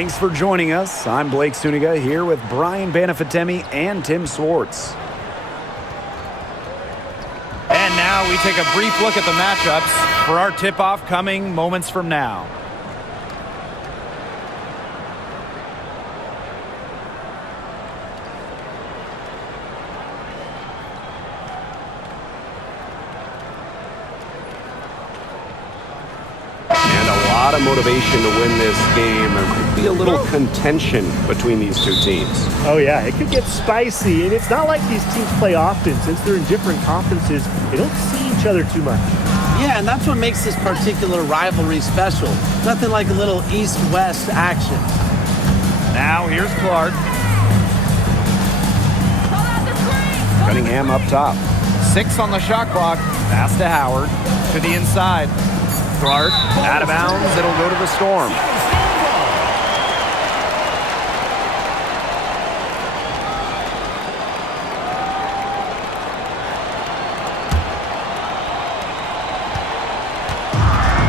Thanks for joining us. I'm Blake Suniga here with Brian Banafitemi and Tim Swartz. And now we take a brief look at the matchups for our tip-off coming moments from now. A lot of motivation to win this game. There could be a little contention between these two teams. Oh yeah, it could get spicy, and it's not like these teams play often. Since they're in different conferences, they don't see each other too much. Yeah, and that's what makes this particular rivalry special. Nothing like a little east-west action. Now here's Clark. Cunningham up top. 6 on the shot clock. Pass to Howard. To the inside. Clark out of bounds. It'll go to the Storm.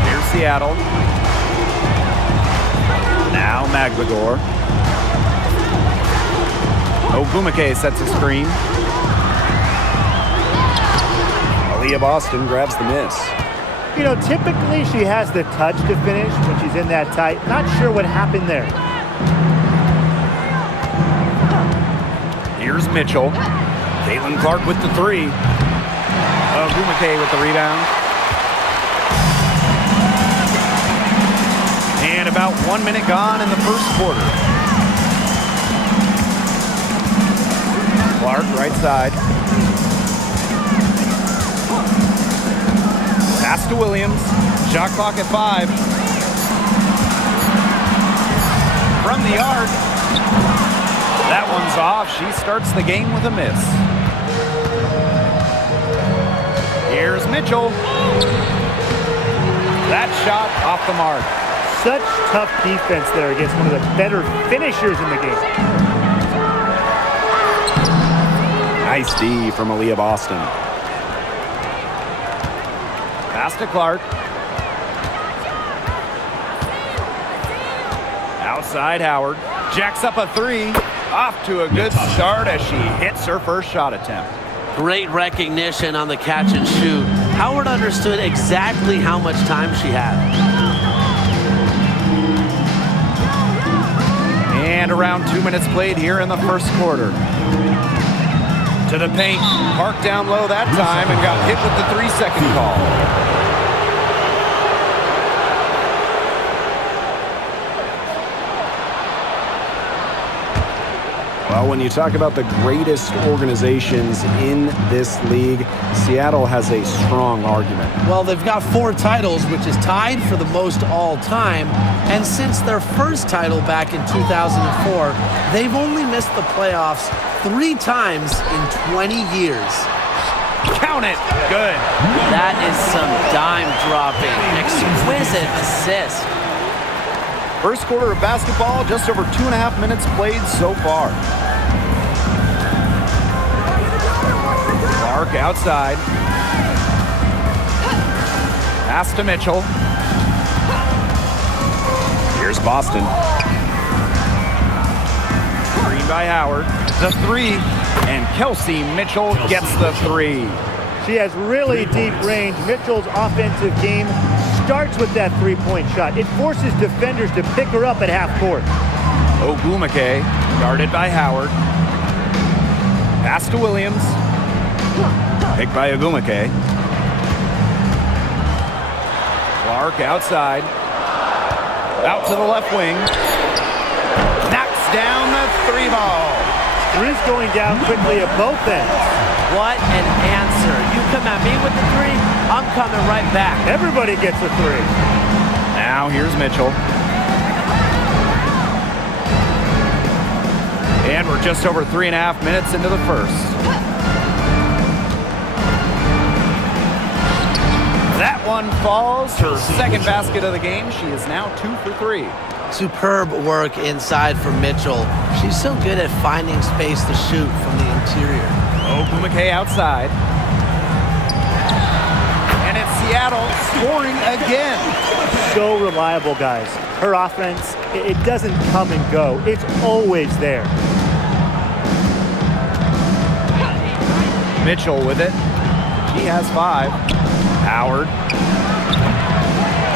Here's Seattle. Now Maglador. Ogumake sets a screen. Aaliyah Boston grabs the miss. You know, typically she has the touch to finish when she's in that tight. Not sure what happened there. Here's Mitchell. Caitlin Clark with the 3. Ogumake with the rebound. And about 1 minute gone in the first quarter. Clark right side. Pass to Williams. Shot clock at 5. From the arc. That one's off. She starts the game with a miss. Here's Mitchell. That shot off the mark. Such tough defense there against one of the better finishers in the game. Nice D from Aaliyah Boston. Pass to Clark. Outside Howard. Jacks up a 3. Off to a good start as she hits her first shot attempt. Great recognition on the catch and shoot. Howard understood exactly how much time she had. And around 2 minutes played here in the first quarter. To the paint. Park down low that time and got hit with the 3-second call. Well, when you talk about the greatest organizations in this league, Seattle has a strong argument. Well, they've got 4 titles, which is tied for the most all time. And since their first title back in 2004, they've only missed the playoffs 3 times in 20 years. Count it. Good. That is some dime dropping. Exquisite assist. First quarter of basketball, just over 2.5 minutes played so far. Clark outside. Pass to Mitchell. Here's Boston. Screen by Howard. The 3. And Kelsey Mitchell gets the 3. She has really deep range. Mitchell's offensive game starts with that 3-point shot. It forces defenders to pick her up at half court. Ogumake, guarded by Howard. Pass to Williams. Picked by Ogumake. Clark outside. Out to the left wing. Knocks down the 3 ball. 3's going down quickly at both ends. What an answer. You come at me with the 3, I'm coming right back. Everybody gets a 3. Now here's Mitchell. And we're just over 3.5 minutes into the first. That one falls. Her second basket of the game. She is now 2 for 3. Superb work inside for Mitchell. She's so good at finding space to shoot from the interior. Ogumake outside. And it's Seattle scoring again. So reliable, guys. Her offense, it doesn't come and go. It's always there. Mitchell with it. He has 5. Howard.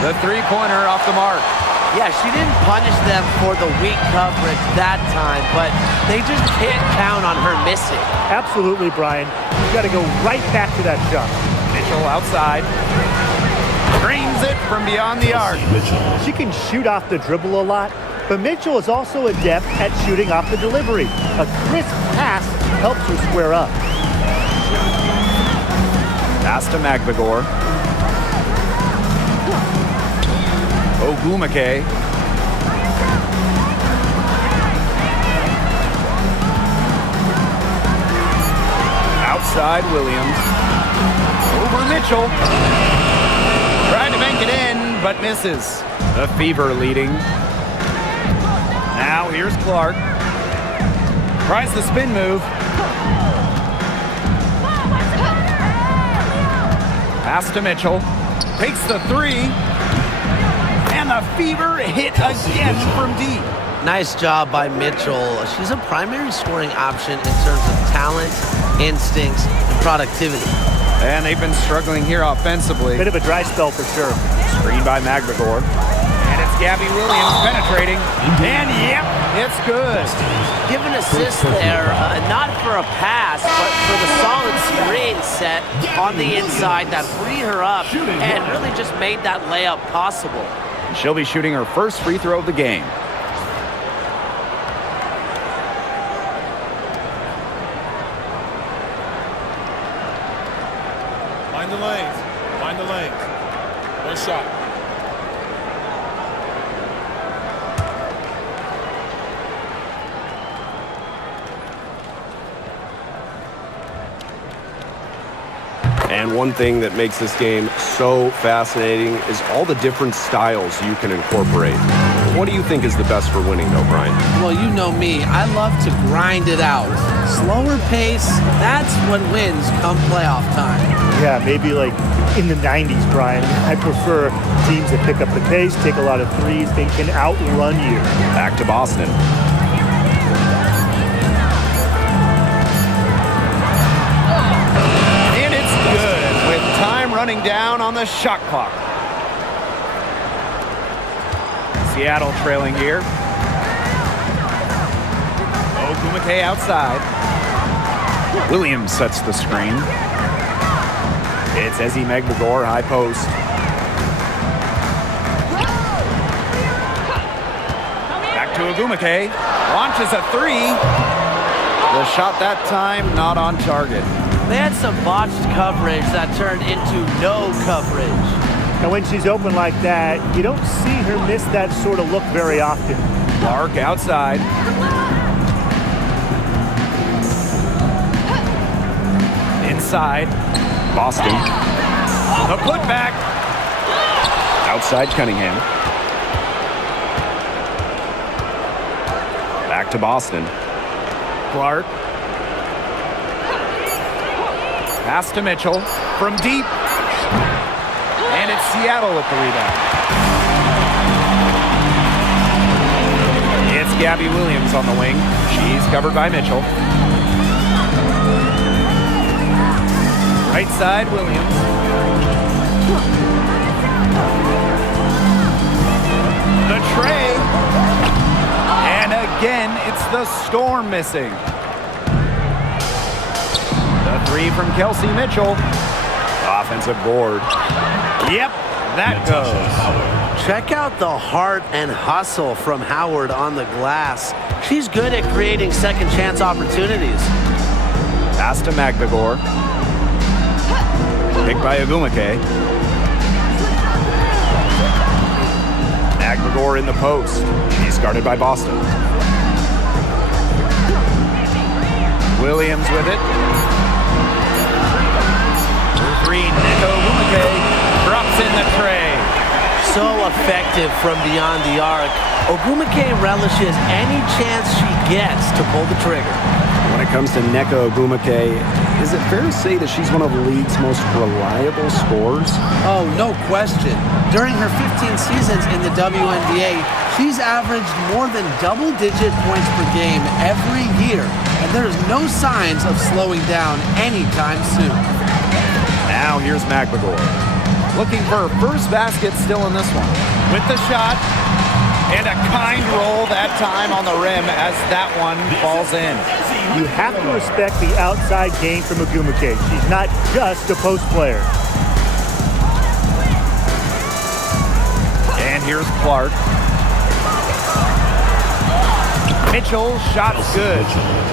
The three-pointer off the mark. Yeah, she didn't punish them for the weak coverage that time, but they just can't count on her missing. Absolutely, Brian. You've got to go right back to that shot. Mitchell outside. Screens it from beyond the arc. She can shoot off the dribble a lot, but Mitchell is also adept at shooting off the delivery. A crisp pass helps her square up. Pass to Magbagor. Ogumake. Outside Williams. Over Mitchell. Tried to bank it in, but misses. The Fever leading. Now here's Clark. Tries the spin move. Pass to Mitchell. Takes the 3. And the Fever hit again from deep. Nice job by Mitchell. She's a primary scoring option in terms of talent, instincts, and productivity. And they've been struggling here offensively. Bit of a dry spell for sure. Screen by Magbagor. And it's Gabby Williams penetrating. And yep, it's good. Give an assist there, not for a pass, but for the solid screen set on the inside that freed her up and really just made that layup possible. She'll be shooting her first free throw of the game. Find the lanes. Find the lanes. One shot. And one thing that makes this game so fascinating is all the different styles you can incorporate. What do you think is the best for winning, though, Brian? Well, you know me. I love to grind it out. Slower pace, that's what wins come playoff time. Yeah, maybe like in the 90s, Brian. I prefer teams that pick up the pace, take a lot of threes, they can outrun you. Back to Boston. And it's good with time running down on the shot clock. Seattle trailing here. Ogumake outside. Williams sets the screen. It's Ezi Magbagor, high post. Back to Ogumake. Launches a 3. The shot that time not on target. They had some botched coverage that turned into no coverage. And when she's open like that, you don't see her miss that sort of look very often. Clark outside. Inside. Boston. The putback. Outside Cunningham. Back to Boston. Clark. Pass to Mitchell. From deep. And it's Seattle with the rebound. It's Gabby Williams on the wing. She's covered by Mitchell. Right side, Williams. The tray. And again, it's the Storm missing. The 3 from Kelsey Mitchell. Offensive board. Yep, that goes. Check out the heart and hustle from Howard on the glass. She's good at creating second chance opportunities. Pass to Magbagor. Picked by Ogumake. Magbagor in the post. She's guarded by Boston. Williams with it. 3, Nico Ogumake drops in the tray. So effective from beyond the arc. Ogumake relishes any chance she gets to pull the trigger. When it comes to Nneka Ogumake, Is it fair to say that she's one of the league's most reliable scorers? Oh, no question. During her 15 seasons in the WNBA, she's averaged more than double-digit points per game every year, and there's no signs of slowing down anytime soon. Now here's McBagor. Looking for her first basket still in this one. With the shot, and a kind roll that time on the rim as that one falls in. You have to respect the outside game from Ogwumike. She's not just a post player. And here's Clark. Mitchell, shot's good.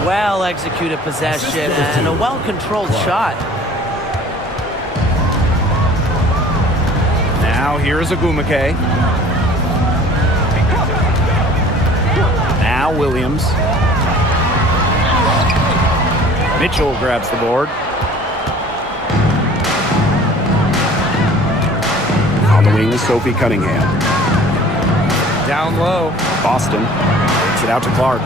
Well-executed possession and a well-controlled shot. Now here's Ogwumike. Now Williams. Mitchell grabs the board. On the wing, Sophie Cunningham. Down low. Boston takes it out to Clark.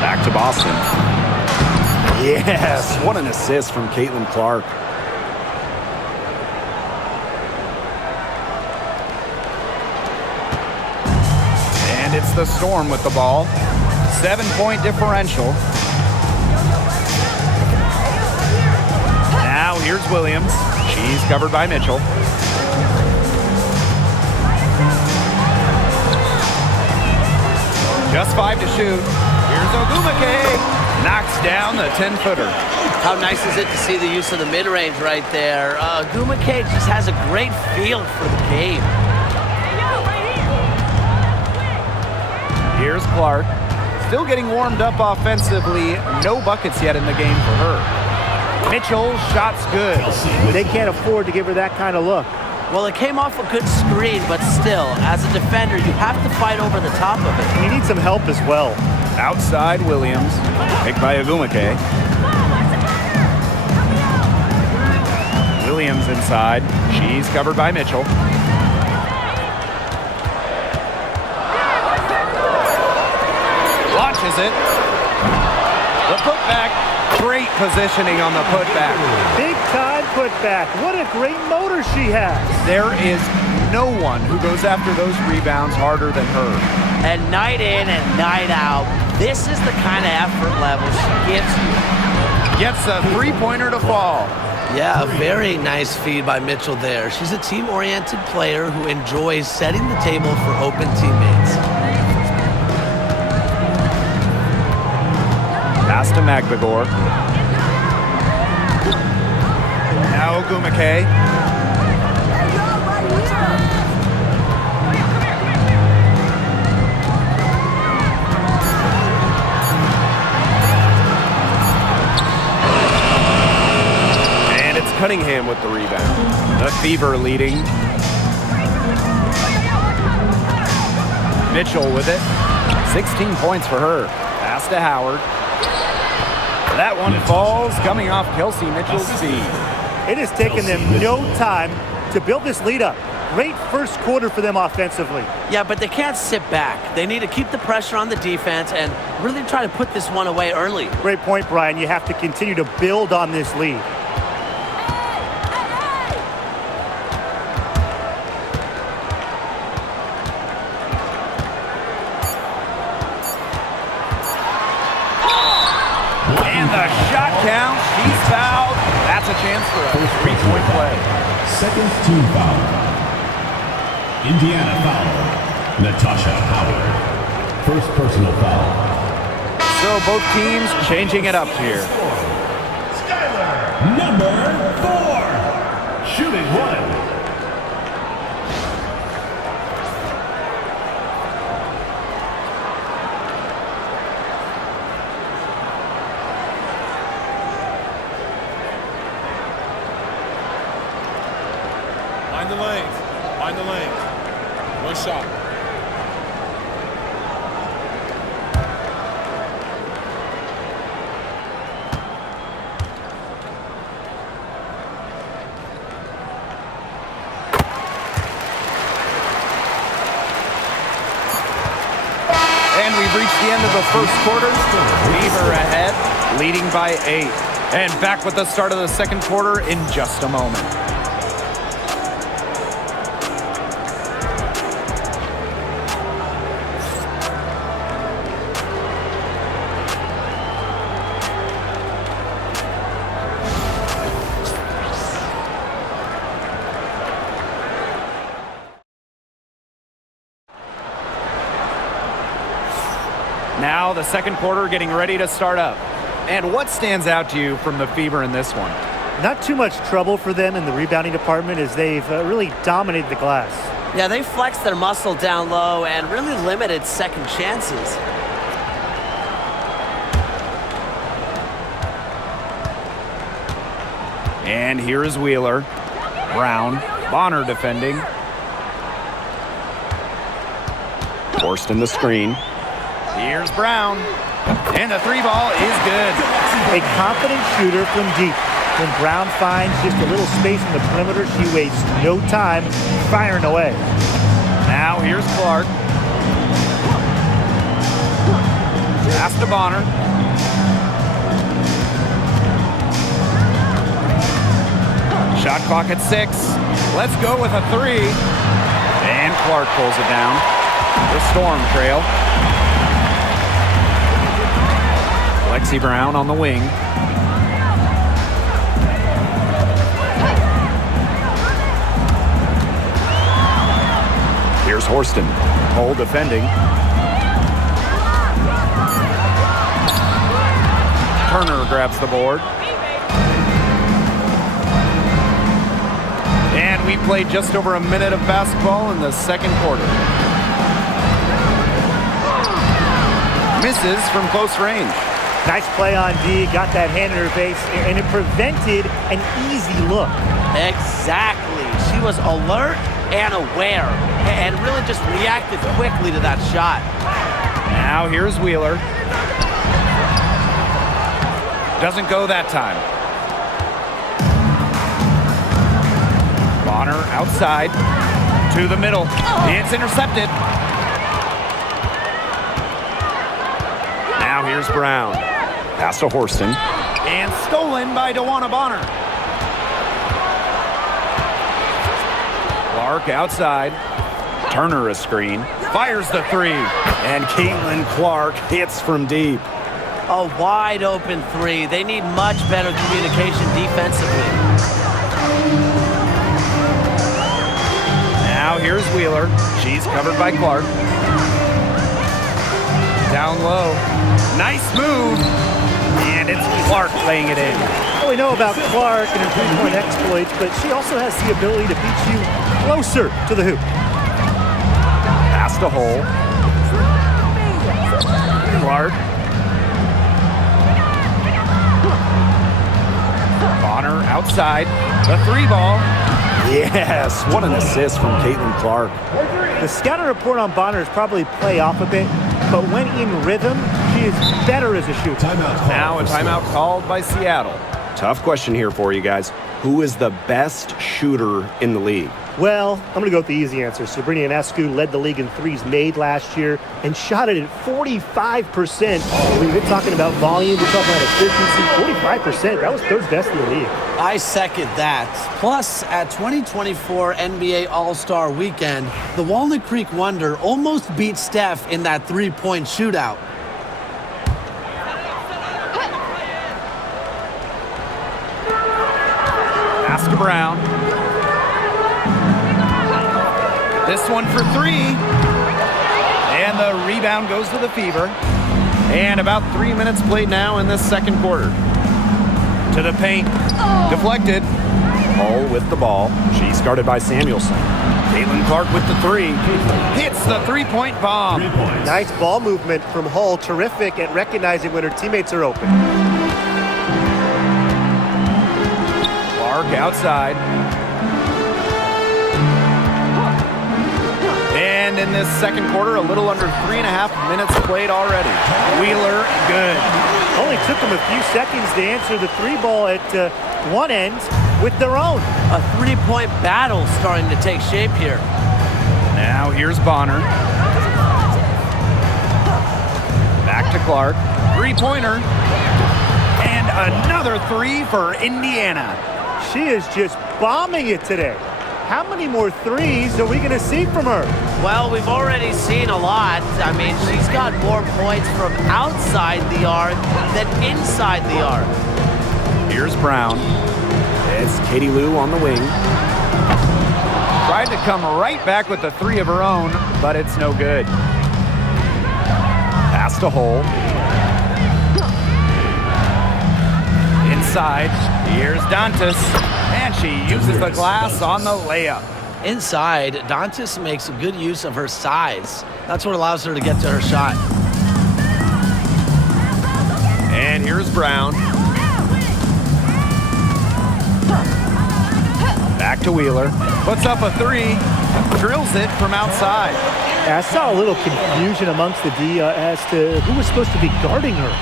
Back to Boston. Yes, what an assist from Caitlin Clark. And it's the Storm with the ball. 7-point differential. Now here's Williams. She's covered by Mitchell. Just 5 to shoot. Here's Ogwumike. Knocks down the 10-footer. How nice is it to see the use of the mid-range right there? Ogwumike just has a great feel for the game. Here's Clark. Still getting warmed up offensively. No buckets yet in the game for her. Mitchell, shot's good. They can't afford to give her that kind of look. Well, it came off a good screen, but still, as a defender, you have to fight over the top of it. You need some help as well. Outside Williams. Picked by Ogwumike. Williams inside. She's covered by Mitchell. Launches it. The putback. Great positioning on the putback. Big time putback. What a great motor she has. There is no one who goes after those rebounds harder than her. And night in and night out, this is the kind of effort level she gives you. Gets a three-pointer to fall. Yeah, a very nice feed by Mitchell there. She's a team-oriented player who enjoys setting the table for open teammates. Pass to McBagor. Now Ogwumike. And it's Cunningham with the rebound. The Fever leading. Mitchell with it. 16 points for her. Pass to Howard. That one falls, coming off Kelsey Mitchell's feet. It has taken them no time to build this lead up. Great first quarter for them offensively. Yeah, but they can't sit back. They need to keep the pressure on the defense and really try to put this one away early. Great point, Brian. You have to continue to build on this lead. The shot count, she's fouled. That's a chance for a three-point play. Second team foul. Indiana foul. Natasha Howard. First personal foul. So both teams changing it up here. Number 4. Shooting one. Find the lanes. Find the lanes. One shot. reached the end of the first quarter. Fever ahead, leading by 8. And back with the start of the second quarter in just a moment. Now the second quarter getting ready to start up. And what stands out to you from the Fever in this one? Not too much trouble for them in the rebounding department as they've really dominated the glass. Yeah, they flexed their muscle down low and really limited second chances. And here is Wheeler. Brown. Bonner defending. Forced in the screen. Here's Brown. And the 3 ball is good. A confident shooter from deep. When Brown finds just a little space in the perimeter, she wastes no time firing away. Now here's Clark. Pass to Bonner. Shot clock at 6. Let's go with a 3. And Clark pulls it down. The Storm trail. Lexi Brown on the wing. Here's Horston. Cole defending. Turner grabs the board. And we played just over a minute of basketball in the second quarter. Misses from close range. Nice play on D, got that hand in her face, and it prevented an easy look. Exactly. She was alert and aware and really just reacted quickly to that shot. Now here's Wheeler. Doesn't go that time. Bonner outside to the middle. It's intercepted. Now here's Brown. Pass to Horston. And stolen by DeWanna Bonner. Clark outside. Turner a screen. Fires the 3. And Caitlin Clark hits from deep. A wide open 3. They need much better communication defensively. Now here's Wheeler. She's covered by Clark. Down low. Nice move. And it's Clark laying it in. Well, we know about Clark and her three-point exploits, but she also has the ability to beat you closer to the hoop. Pass to Hole. Clark. Bonner outside. The 3 ball. Yes, what an assist from Caitlin Clark. The scouting report on Bonner is probably play off a bit, but when in rhythm, she is better as a shooter. Now a timeout called by Seattle. Tough question here for you guys. Who is the best shooter in the league? Well, I'm going to go with the easy answer. Sabrina Ionescu led the league in threes made last year and shot it at 45%. When you're talking about volume, you're talking about efficiency, 45%. That was third best in the league. I second that. Plus, at 2024 NBA All-Star Weekend, the Walnut Creek Wonder almost beat Steph in that three-point shootout. Pass to Brown. This one for 3. And the rebound goes to the Fever. And about 3 minutes played now in this second quarter. To the paint. Deflected. Hull with the ball. She's guarded by Samuelson. Caitlin Clark with the 3. Hits the three-point bomb. Nice ball movement from Hull. Terrific at recognizing when her teammates are open. Clark outside. And in this second quarter, a little under 3.5 minutes played already. Wheeler, good. Only took them a few seconds to answer the 3-ball at one end with their own. A three-point battle starting to take shape here. Now here's Bonner. Back to Clark. Three-pointer. And another three for Indiana. She is just bombing it today. How many more threes are we going to see from her? Well, we've already seen a lot. I mean, she's got more points from outside the arc than inside the arc. Here's Brown. It's Katie Lou on the wing. Tried to come right back with the three of her own, but it's no good. Pass to Hole. Inside. Here's Dantas. And she uses the glass on the layup. Inside, Dantas makes good use of her size. That's what allows her to get to her shot. And here's Brown. Back to Wheeler. Puts up a three. Drills it from outside. I saw a little confusion amongst the D as to who was supposed to be guarding her.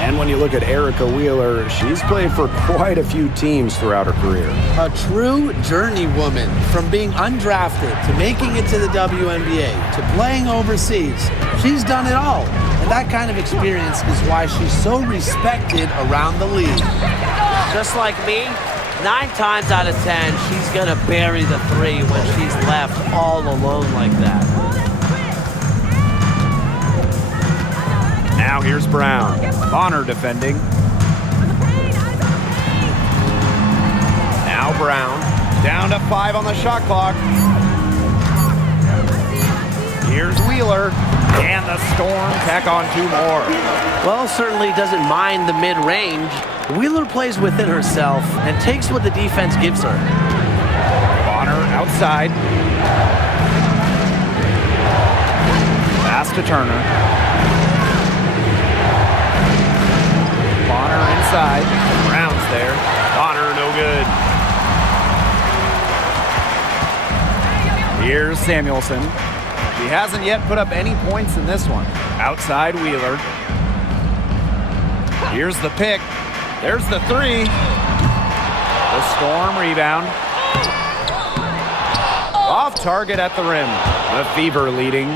And when you look at Erica Wheeler, she's played for quite a few teams throughout her career. A true journeywoman, from being undrafted to making it to the WNBA to playing overseas. She's done it all. And that kind of experience is why she's so respected around the league. Just like me, 9 times out of 10, she's going to bury the three when she's left all alone like that. Now here's Brown. Bonner defending. Now Brown. Down to 5 on the shot clock. Here's Wheeler. And the Storm tack on 2 more. Well, certainly doesn't mind the mid-range. Wheeler plays within herself and takes what the defense gives her. Bonner outside. Pass to Turner. Bonner inside. Brown's there. Bonner no good. Here's Samuelson. He hasn't yet put up any points in this one. Outside Wheeler. Here's the pick. There's the three. The Storm rebound. Off target at the rim. The Fever leading.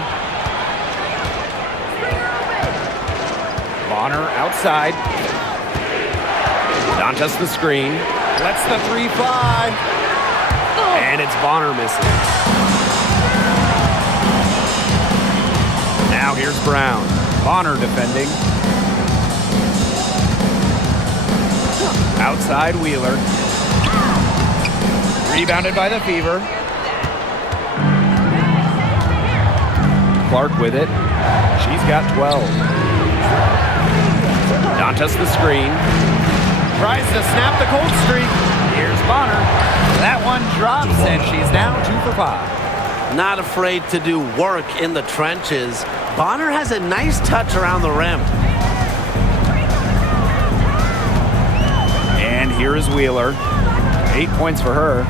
Bonner outside. Dantas the screen. Lets the three fly. And it's Bonner missing. Now here's Brown. Bonner defending. Outside Wheeler. Rebounded by the Fever. Clark with it. She's got 12. Dantas the screen. Tries to snap the cold streak. Here's Bonner. That one drops and she's down 2 for 5. Not afraid to do work in the trenches. Bonner has a nice touch around the rim. And here is Wheeler. 8 points for her.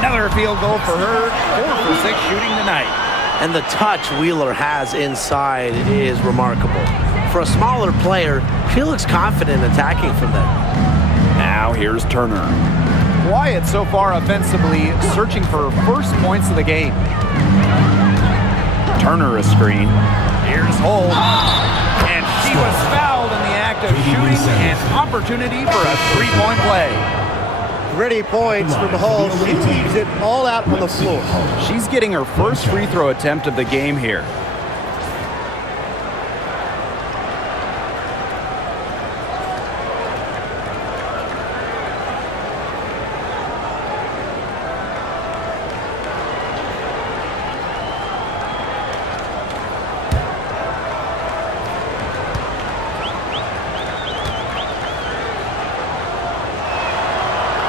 Another field goal for her. 4 for 6 shooting tonight. And the touch Wheeler has inside is remarkable. For a smaller player, she looks confident attacking from there. Now here's Turner. Quiet so far offensively, searching for first points of the game. Turner a screen. Here's Holt. And she was fouled in the act of shooting, an opportunity for a 3-point play. Gritty points from Hull. She leaves it all out on the floor. She's getting her first free throw attempt of the game here.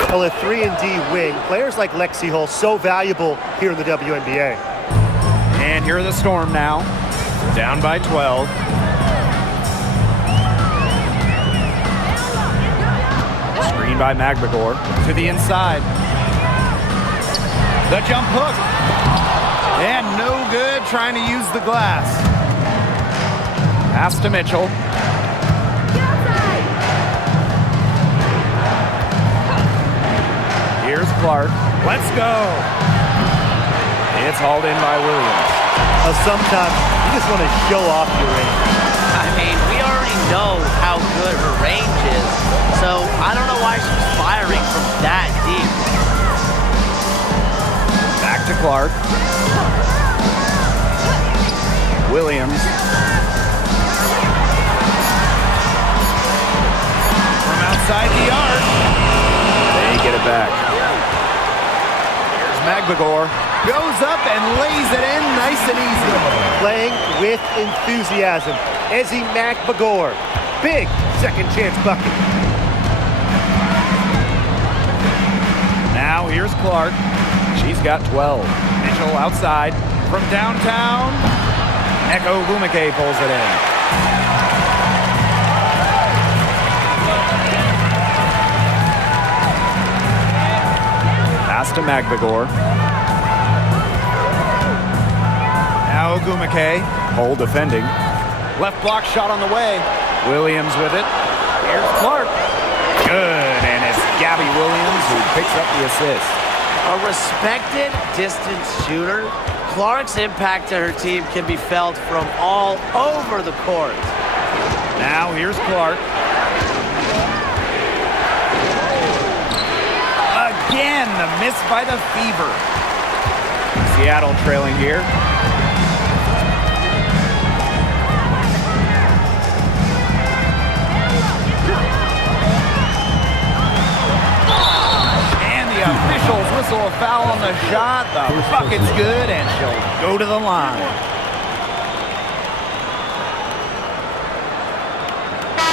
Well, a 3-and-D wing. Players like Lexi Hull so valuable here in the WNBA. And here are the Storm now. Down by 12. Screen by Magbegor. To the inside. The jump hook. And no good trying to use the glass. Pass to Mitchell. Here's Clark. Let's go. It's hauled in by Williams. Sometimes you just want to show off your range. I mean, we already know how good her range is, so I don't know why she's firing from that deep. Back to Clark. Williams. From outside the arc. They get it back. Here's Magbagor. Goes up and lays it in nice and easy. Playing with enthusiasm. Ezzy Magbagor. Big second chance bucket. Now here's Clark. She's got 12. Mitchell outside. From downtown. Eko Gumake pulls it in. Pass to Magbagor. Now Gumake. Hole defending. Left block shot on the way. Williams with it. Here's Clark. Good, and it's Gabby Williams who picks up the assist. A respected distance shooter, Clark's impact to her team can be felt from all over the court. Now here's Clark. Again, the miss by the Fever. Seattle trailing here. Officials whistle a foul on the shot. The bucket's good, and she'll go to the line.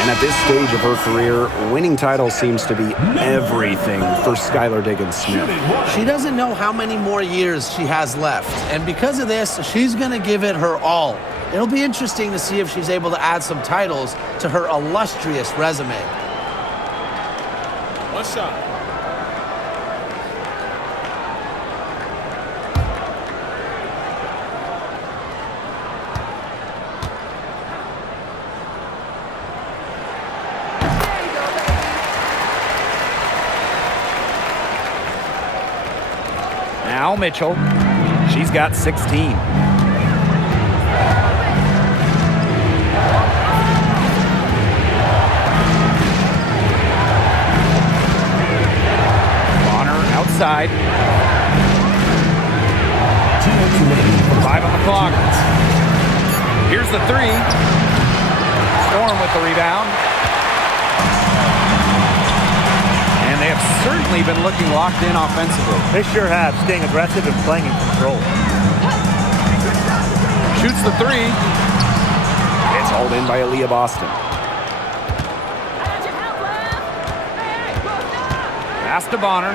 And at this stage of her career, winning titles seems to be everything for Skylar Diggins-Smith. She doesn't know how many more years she has left, and because of this, she's going to give it her all. It'll be interesting to see if she's able to add some titles to her illustrious resume. One shot. Now Mitchell. She's got 16. Bonner outside. 5 on the clock. Here's the three. Storm with the rebound. And they have certainly been looking locked in offensively. They sure have, staying aggressive and playing in control. Shoots the three. It's hauled in by Aaliyah Boston. Pass to Bonner.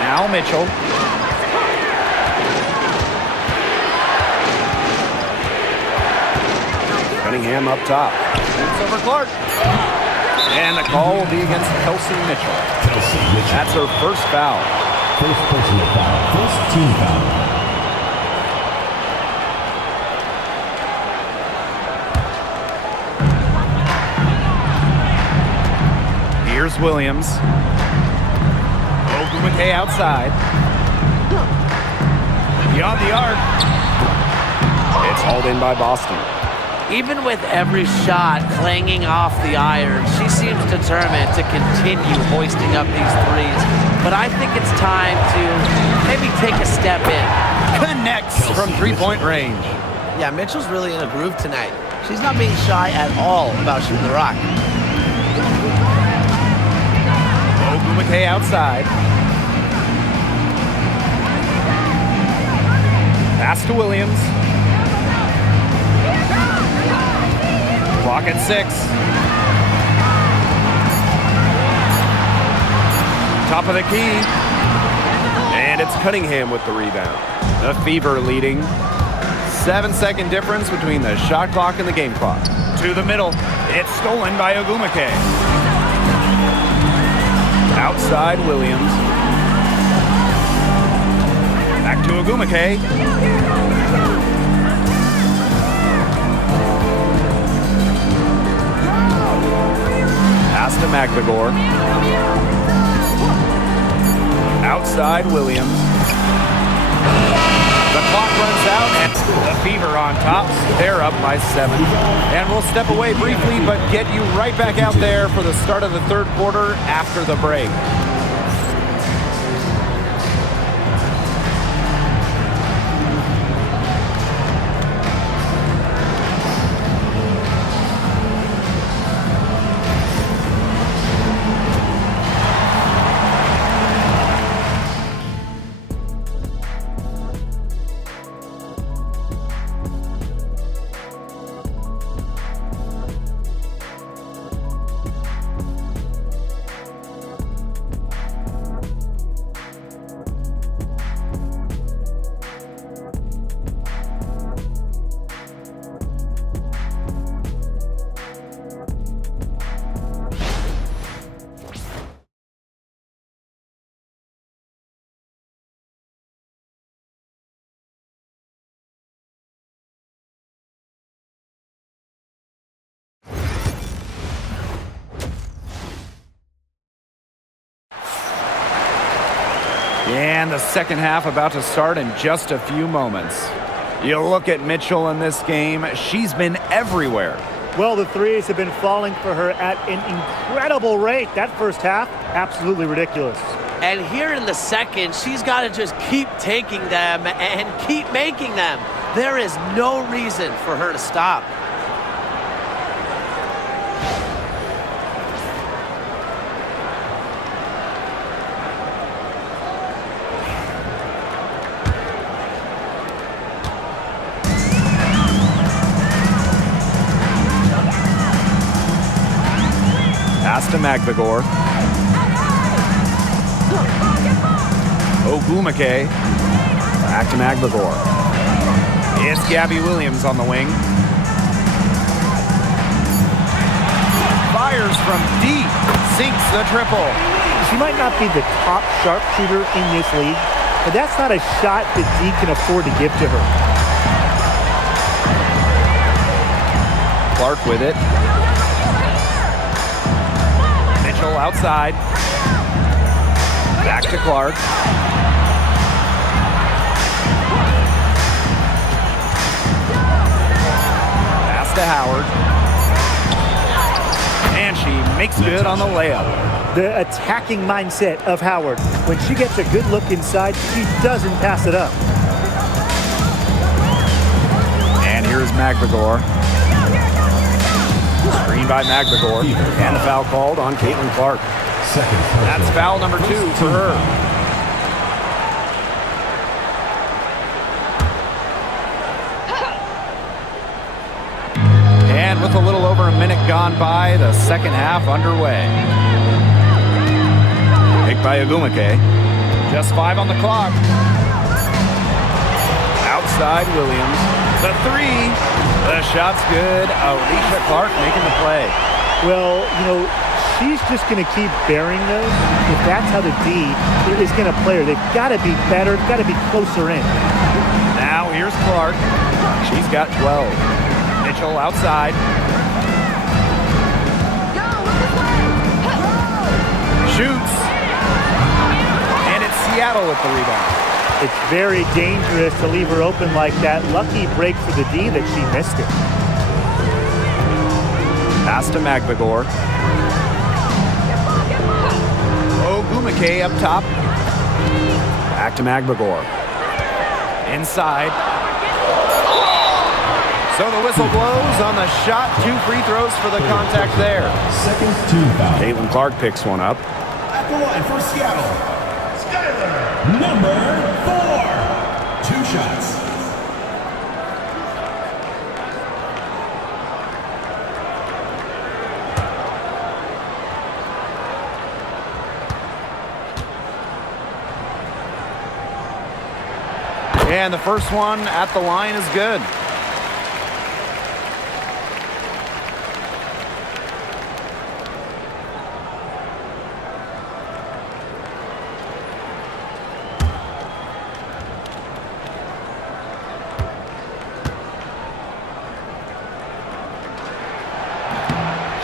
Now Mitchell. Cunningham up top. It's over Clark. And the call will be against Kelsey Mitchell. That's her first foul. First personal foul. First team foul. Here's Williams. Ogumake outside. Beyond the arc. It's hauled in by Boston. Even with every shot clanging off the iron, she seems determined to continue hoisting up these threes. But I think it's time to maybe take a step in. Connects from three-point range. Yeah, Mitchell's really in a groove tonight. She's not being shy at all about shooting the rock. Ogumake outside. Pass to Williams. Clock at 6. Top of the key. And it's Cunningham with the rebound. The Fever leading. 7-second difference between the shot clock and the game clock. To the middle. It's stolen by Ogumake. Outside Williams. Back to Ogumake. Pass to McVigor. Outside Williams. The clock runs out, and the Fever on top. They're up by 7. And we'll step away briefly, but get you right back out there for the start of the third quarter after the break. And the second half about to start in just a few moments. You look at Mitchell in this game, she's been everywhere. Well, the threes have been falling for her at an incredible rate. That first half, absolutely ridiculous. And here in the second, she's got to just keep taking them and keep making them. There is no reason for her to stop. Pass to McVigor. Ogumake. Back to McVigor. It's Gabby Williams on the wing. Fires from deep. Sinks the triple. She might not be the top sharpshooter in this league, but that's not a shot that D can afford to give to her. Clark with it. Mitchell outside. Back to Clark. Pass to Howard. And she makes good on the layup. The attacking mindset of Howard. When she gets a good look inside, she doesn't pass it up. And here's McVigor. Screen by McVigor. And a foul called on Caitlin Clark. That's foul number 2 for her. And with a little over a minute gone by, the second half underway. Picked by Ogumake. Just 5 on the clock. Outside Williams. The 3. The shot's good. Alicia Clark making the play. Well, you know, she's just going to keep bearing those. If that's how the D is going to play her, they've got to be better, got to be closer in. Now here's Clark. She's got 12. Mitchell outside. Shoots. And it's Seattle with the rebound. It's very dangerous to leave her open like that. Lucky break for the D that she missed it. Pass to McVigor. Ogumake up top. Back to McVigor. Inside. So the whistle blows on the shot. 2 free throws for the contact there. Second team foul. Caitlin Clark picks one up. At the line for Seattle, Skyler, number 4. 2 shots. And the first one at the line is good.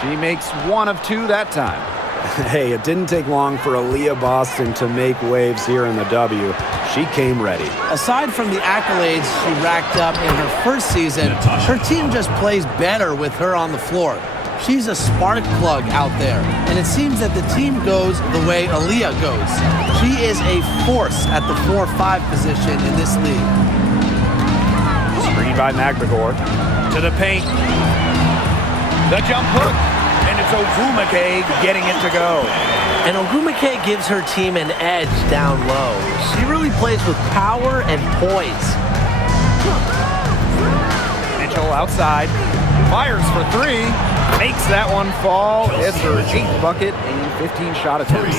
She makes 1 of 2 that time. Hey, it didn't take long for Aaliyah Boston to make waves here in the W. She came ready. Aside from the accolades she racked up in her first season, her team just plays better with her on the floor. She's a spark plug out there, and it seems that the team goes the way Aaliyah goes. She is a force at the 4-5 position in this league. Screen by McBagor. To the paint. The jump hook. And it's Ogumake getting it to go. And Ogumake gives her team an edge down low. She really plays with power and poise. Mitchell outside. Fires for three. Makes that one fall. It's her 8th bucket in 15 shot attempts.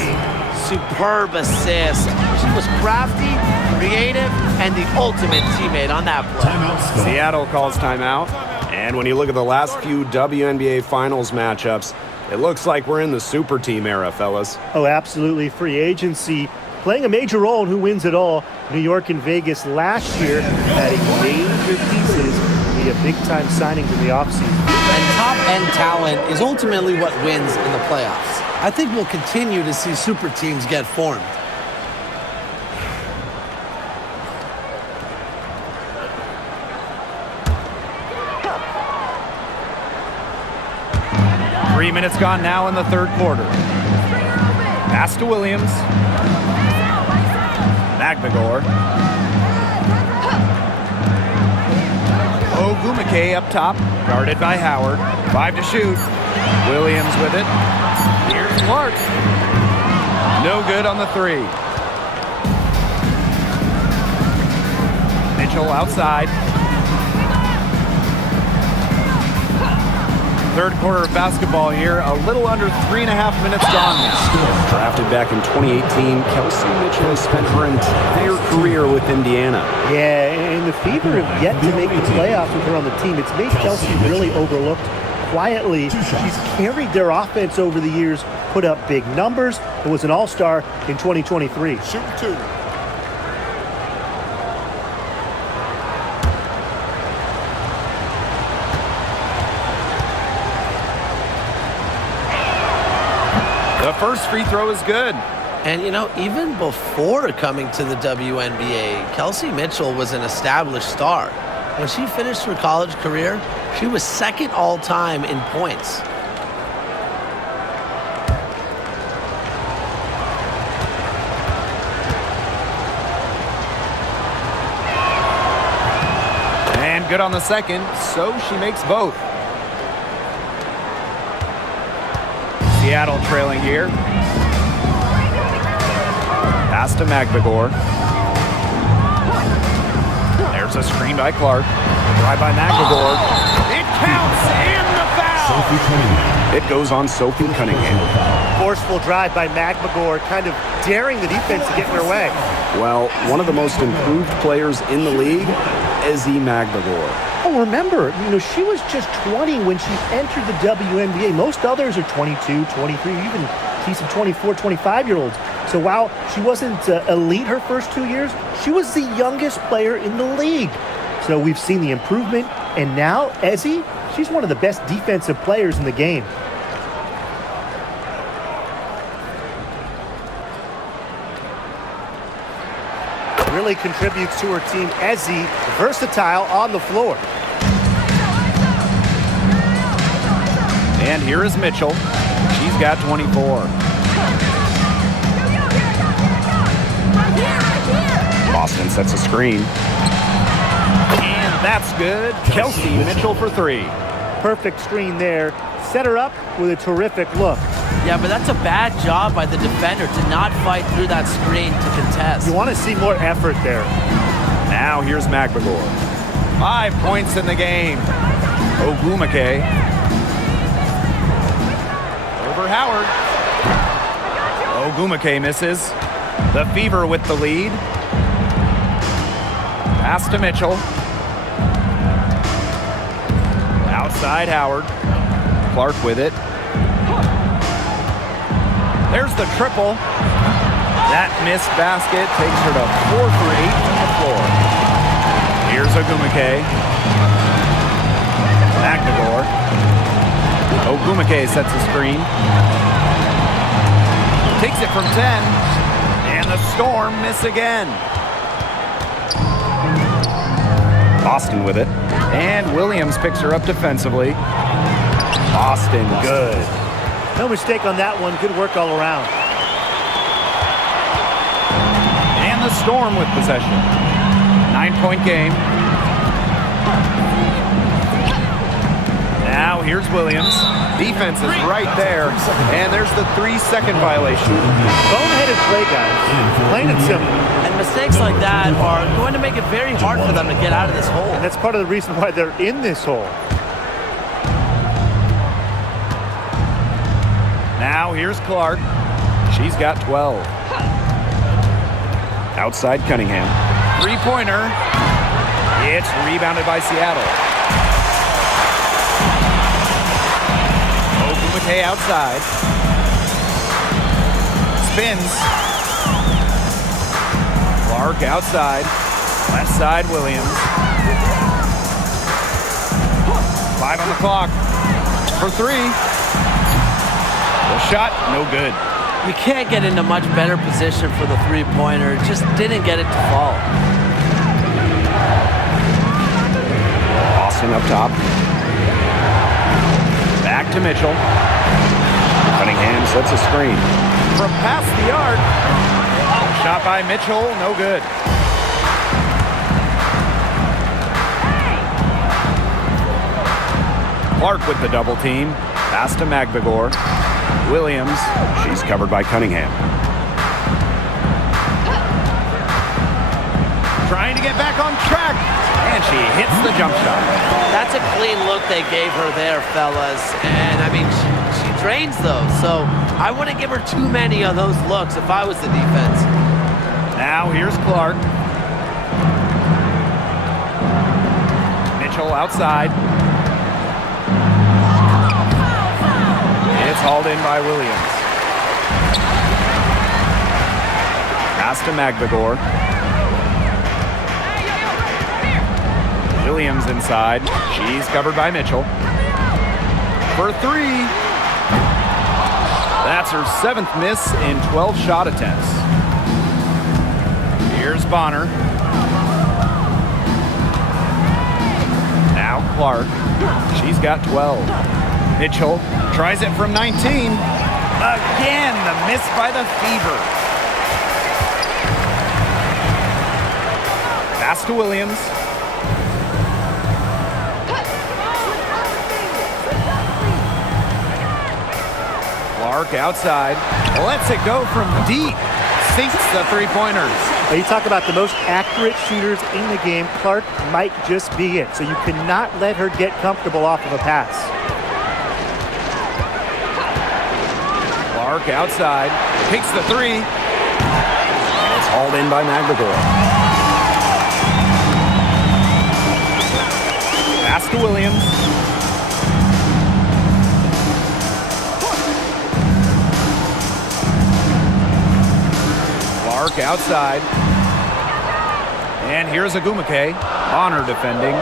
Superb assist. She was crafty, creative, and the ultimate teammate on that play. Seattle calls timeout. And when you look at the last few WNBA Finals matchups, it looks like we're in the super team era, fellas. Oh, absolutely. Free agency playing a major role in who wins it all. New York and Vegas last year adding major pieces via big-time signings in the offseason. And top-end talent is ultimately what wins in the playoffs. I think we'll continue to see super teams get formed. Three minutes gone now in the third quarter. Pass to Williams. McBagor. Ogumake up top, guarded by Howard. 5 to shoot. Williams with it. Here's Clark. No good on the three. Mitchell outside. Third quarter of basketball here, a little under 3.5 minutes gone now. Drafted back in 2018, Kelsey Mitchell has spent her entire career with Indiana. Yeah, and the Fever have yet to make the playoffs with her on the team. It's made Kelsey really overlooked. Quietly, she's carried their offense over the years, put up big numbers, and was an all-star in 2023. Shoot two. The first free throw is good. And, you know, even before coming to the WNBA, Kelsey Mitchell was an established star. When she finished her college career, she was second all-time in points. And good on the second, so she makes both. Seattle trailing here. Pass to McBagor. There's a screen by Clark. Drive by McBagor. It counts and the foul. It goes on Sophie Cunningham. Forceful drive by McBagor, kind of daring the defense to get in her way. Well, one of the most improved players in the league, Ezzie McBagor. Oh, remember, she was just 20 when she entered the WNBA. Most others are 22, 23, even see some 24, 25-year-olds. So while she wasn't elite her first 2 years, she was the youngest player in the league. So we've seen the improvement, and now Ezzie, she's one of the best defensive players in the game. Really contributes to her team. Ezzie, versatile on the floor. And here is Mitchell. She's got 24. Boston sets a screen. And that's good. Kelsey Mitchell for three. Perfect screen there. Set her up with a terrific look. Yeah, but that's a bad job by the defender to not fight through that screen to contest. You want to see more effort there. Now here's McBagor. 5 points in the game. Ogumake. Over Howard. Ogumake misses. The Fever with the lead. Pass to Mitchell. Outside Howard. Clark with it. There's the triple. That missed basket takes her to 4 for 8 from the floor. Here's Ogumake. McBagor. Ogumake sets the screen. Takes it from 10. And the Storm miss again. Boston with it. And Williams picks her up defensively. Boston, good. No mistake on that one. Good work all around. And the Storm with possession. 9-point game. Now here's Williams. Defense is right there. And there's the 3-second violation. Boneheaded play, guys. Plain and simple. And mistakes like that are going to make it very hard for them to get out of this hole. And that's part of the reason why they're in this hole. Now here's Clark. She's got 12. Outside Cunningham. Three-pointer. It's rebounded by Seattle. Ogumake outside. Spins. Clark outside. Left side Williams. 5 on the clock. For 3. The shot, no good. You can't get into much better position for the three-pointer. Just didn't get it to fall. Boston up top. Back to Mitchell. Cunningham sets a screen. From past the arc. Shot by Mitchell, no good. Clark with the double team. Pass to Magbagor. Williams, She's covered by Cunningham. trying to get back on track. And she hits the jump shot. That's a clean look they gave her there, fellas. And, I mean, she drains those. So I wouldn't give her too many of those looks if I was the defense. Now here's Clark. Mitchell outside. It's hauled in by Williams. Pass to Magbagor. Williams inside. She's covered by Mitchell. For 3. That's her 7th miss in 12 shot attempts. Here's Bonner. Now Clark. She's got 12. Mitchell tries it from 19. Again, the miss by the Fever. Pass to Williams. Clark outside. Lets it go from deep. Sinks the three-pointers. Now you talk about the most accurate shooters in the game. Clark might just be it. So you cannot let her get comfortable off of a pass. Clark outside. Takes the 3. And it's hauled in by Magbagor. Pass to Williams. Clark outside. And here's Ogumake. Bonner defending.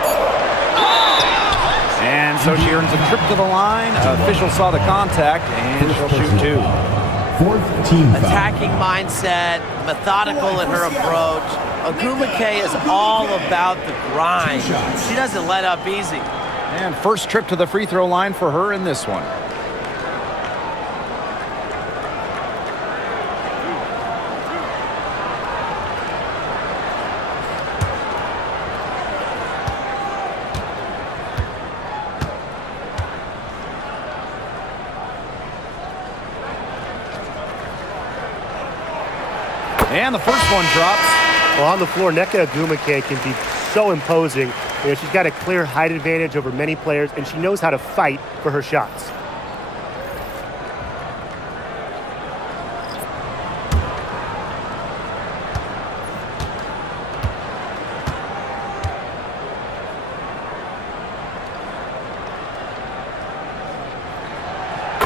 And so she earns a trip to the line. Official saw the contact, and she'll shoot 2. 4th team foul. Attacking mindset, methodical in her approach. Ogumake is all about the grind. She doesn't let up easy. And first trip to the free throw line for her in this one. And the first one drops. Well, on the floor, Nneka Ogumake can be so imposing. You know, she's got a clear height advantage over many players, and she knows how to fight for her shots.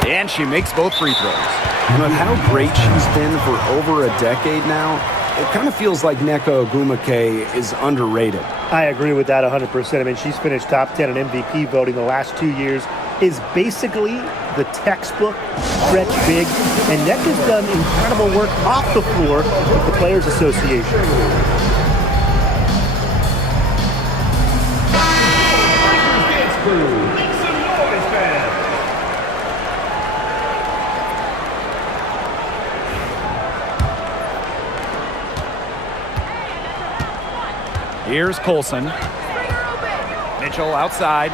And she makes both free throws. And with how great she's been for over a decade now, it kind of feels like Nneka Ogumake is underrated. I agree with that 100%. I mean, she's finished top 10 in MVP voting the last 2 years. is basically the textbook stretch big, and Neck has done incredible work off the floor with the Players Association. Here's Colson. Mitchell outside.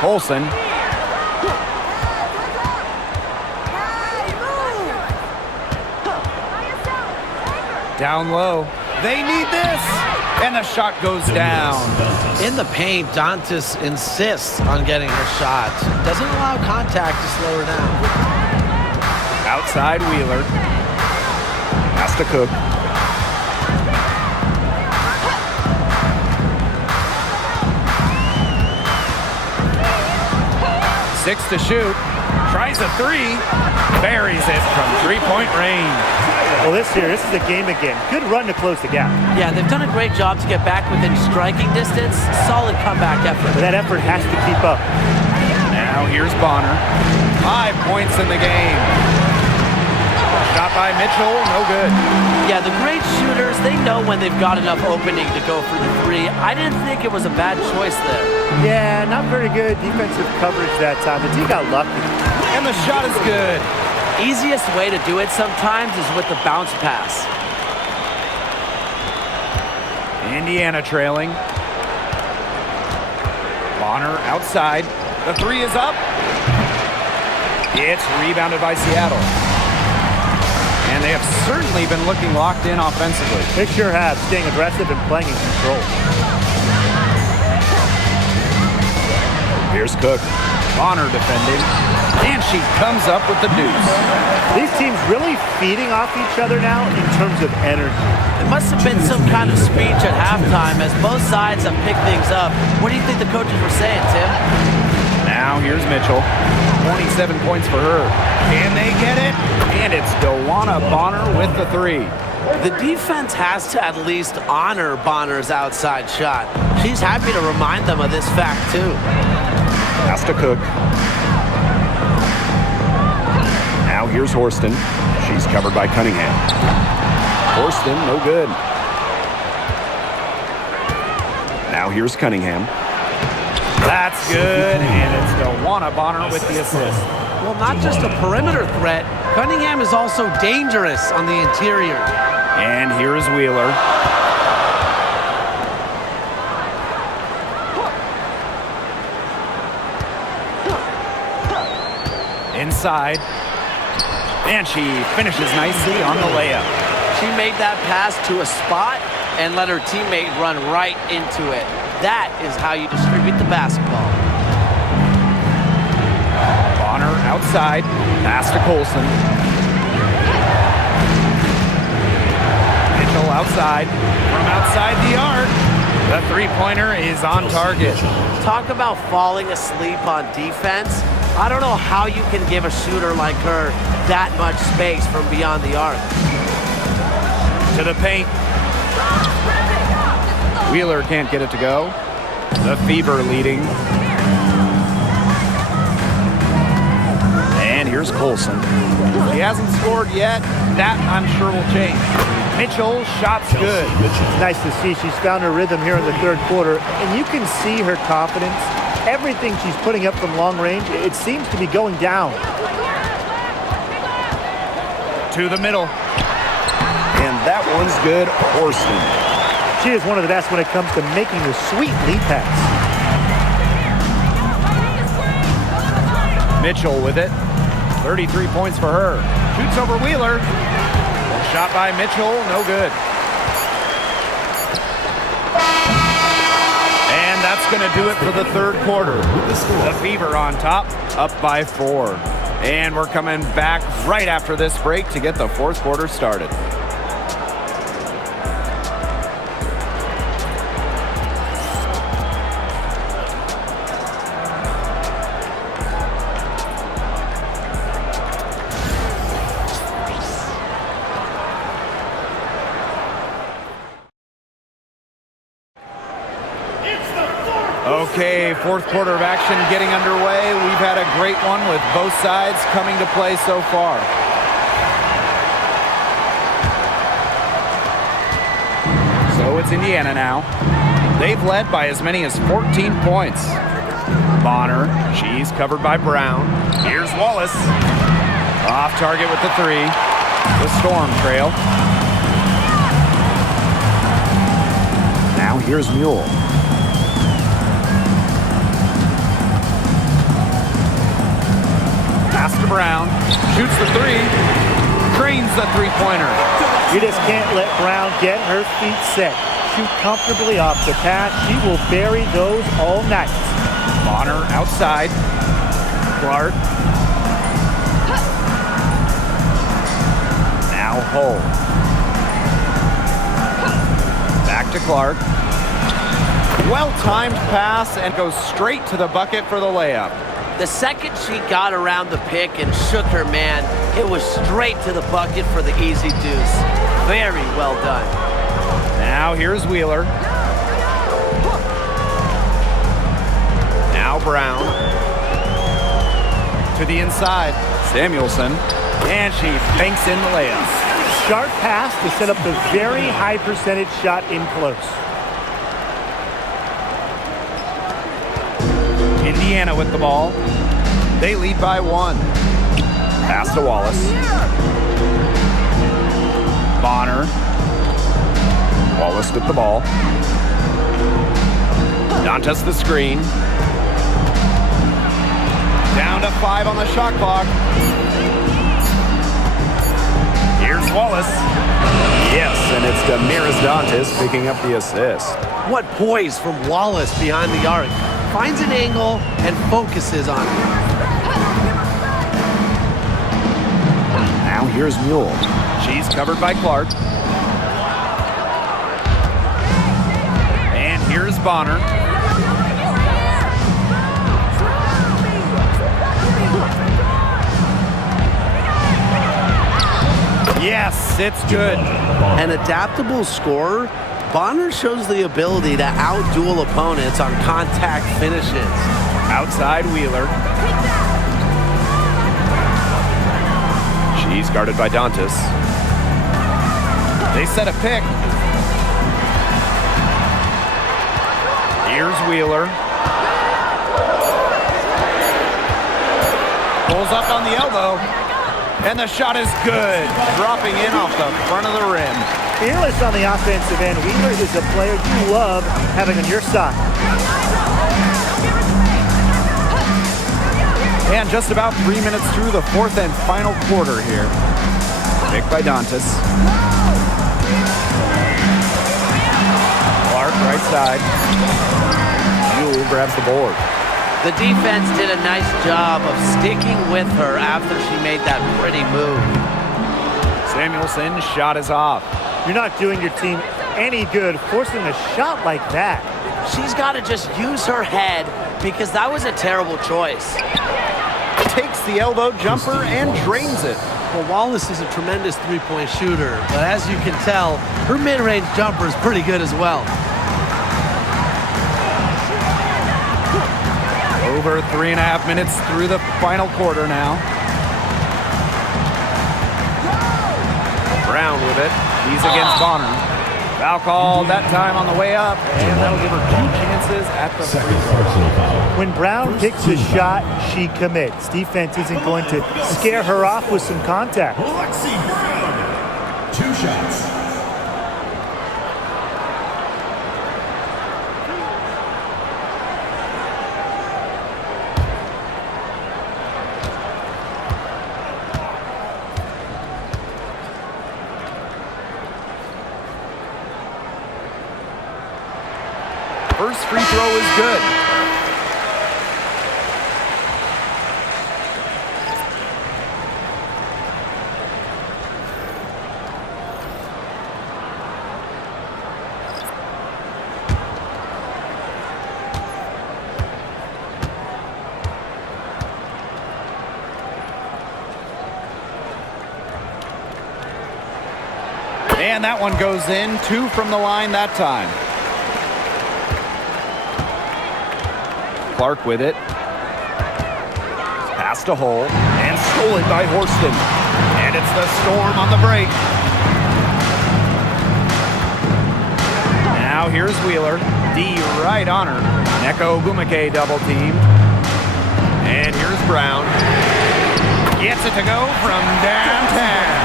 Colson. Down low. They need this. And the shot goes down. In the paint, Dantas insists on getting her shot. Doesn't allow contact to slow her down. Outside Wheeler. Has to Cook. Six to shoot. Tries a three. Buries it from three-point range. Well, this is a game again. Good run to close the gap. Yeah, they've done a great job to get back within striking distance. Solid comeback effort. But that effort has to keep up. Now here's Bonner. 5 points in the game. Shot by Mitchell, no good. Yeah, the great shooters, they know when they've got enough opening to go for the three. I didn't think it was a bad choice there. Yeah, not very good defensive coverage that time. The team got lucky. And the shot is good. Easiest way to do it sometimes is with the bounce pass. Indiana trailing. Bonner outside. The three is up. It's rebounded by Seattle. And they have certainly been looking locked in offensively. They sure have, staying aggressive and playing in control. Here's Cook. Bonner defending. And she comes up with the deuce. These teams really feeding off each other now in terms of energy. It must have been some kind of speech at halftime as both sides have picked things up. What do you think the coaches were saying, Tim? Now here's Mitchell. 27 points for her. Can they get it? And it's Dewana Bonner with the three. The defense has to at least honor Bonner's outside shot. She's happy to remind them of this fact, too. Has to Cook. Now here's Horston. She's covered by Cunningham. Horston, no good. Now here's Cunningham. That's good, and it's Dewana Bonner with the assist. Well, not just a perimeter threat, Cunningham is also dangerous on the interior. And here is Wheeler. Inside. And she finishes nicely on the layup. She made that pass to a spot and let her teammate run right into it. That is how you distribute the basketball. Bonner outside. Pass to Colson. Mitchell outside. From outside the arc. The three-pointer is on target. Talk about falling asleep on defense. I don't know how you can give a shooter like her that much space from beyond the arc. To the paint. Wheeler can't get it to go. The Fever leading. And here's Colson. He hasn't scored yet. That, I'm sure, will change. Mitchell, shot's good. It's nice to see she's found her rhythm here in the third quarter, and you can see her confidence. Everything she's putting up from long range, it seems to be going down. To the middle. And that one's good. Horston. She is one of the best when it comes to making the sweet lead pass. Mitchell with it. 33 points for her. Shoots over Wheeler. Shot by Mitchell, no good. And that's going to do it for the third quarter. The Fever on top, up by 4. And we're coming back right after this break to get the fourth quarter started. Okay, Fourth quarter of action getting underway. We've had a great one with both sides coming to play so far. So it's Indiana now. They've led by as many as 14 points. Bonner, she's covered by Brown. Here's Wallace. Off target with the three. The Storm trail. Now here's Mule. Pass to Brown. Shoots the three. Drains the three-pointer. You just can't let Brown get her feet set. Shoot comfortably off the pass. She will bury those all night. Bonner outside. Clark. Now Hull. Back to Clark. Well-timed pass and goes straight to the bucket for the layup. The second she got around the pick and shook her man, it was straight to the bucket for the easy deuce. Very well done. Now here's Wheeler. Now Brown. To the inside. Samuelson. And she banks in the layup. Sharp pass to set up the very high percentage shot in close. Indiana with the ball. They lead by one. Pass to Wallace. Bonner. Wallace with the ball. Dantas the screen. Down to 5 on the shot clock. Here's Wallace. Yes, and it's Damiris Dantas picking up the assist. What poise from Wallace behind the arc. Finds an angle and focuses on it. Now here's Mule. She's covered by Clark. And here's Bonner. Yes, it's good. An adaptable scorer, Bonner shows the ability to outduel opponents on contact finishes. Outside Wheeler. She's guarded by Dantas. They set a pick. Here's Wheeler. Pulls up on the elbow. And the shot is good. Dropping in off the front of the rim. Fearless on the offensive end. Wheeler is a player you love having on your side. And just about 3 minutes through the fourth and final quarter here. Picked by Dantas. Clark, right side. Mule grabs the board. The defense did a nice job of sticking with her after she made that pretty move. Samuelson, shot is off. You're not doing your team any good forcing a shot like that. She's got to just use her head because that was a terrible choice. Takes the elbow jumper and drains it. Well, Wallace is a tremendous three-point shooter, but as you can tell, her mid-range jumper is pretty good as well. Over 3.5 minutes through the final quarter now. Brown with it. He's against Bonner. Foul called that time on the way up, and that'll give her 2 chances at the free throw. When Brown picks a shot, she commits. Defense isn't going to scare her off with some contact. Lexi Brown, 2 shots. First free throw is good. And that one goes in. 2 from the line that time. Clark with it. Pass to Hull. And stolen by Horston. And it's the Storm on the break. Now here's Wheeler. D right on her. Neko Ogumake double teamed. And here's Brown. Gets it to go from downtown.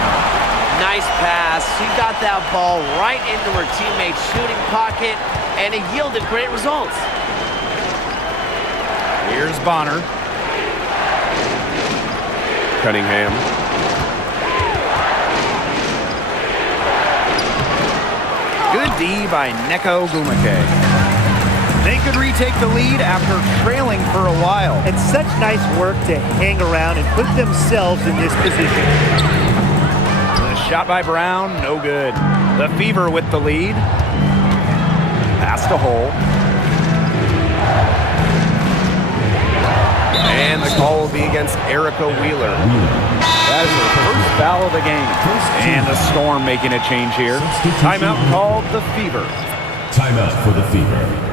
Nice pass. She got that ball right into her teammate's shooting pocket, and it yielded great results. Here's Bonner. Cunningham. Good D by Neko Ogumake. They could retake the lead after trailing for a while. And such nice work to hang around and put themselves in this position. The shot by Brown, no good. The Fever with the lead. Pass to Hull. And the call will be against Erica Wheeler. That is her first foul of the game. And the Storm making a change here. Timeout called the Fever. Timeout for the Fever.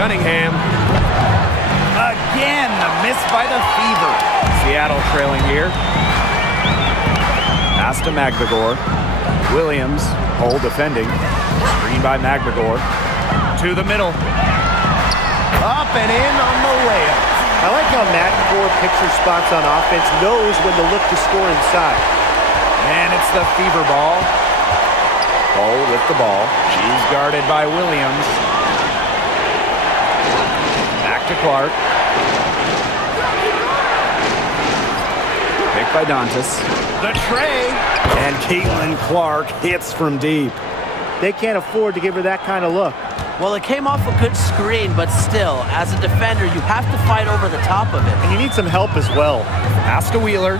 Cunningham. Again, the miss by the Fever. Seattle trailing here. Pass to Magbagor. Williams, Hull defending. Screen by Magbagor. To the middle. Up and in on the layup. I like how Magbagor picks her spots on offense, knows when to look to score inside. And it's the Fever ball. Hull with the ball. She's guarded by Williams. To Clark. Picked by Dantas. The tray. And Caitlinclark hits from deep. They can't afford to give her that kind of look. Well, it came off a good screen, but still, as a defender, you have to fight over the top of it. And you need some help as well. Pass to Wheeler.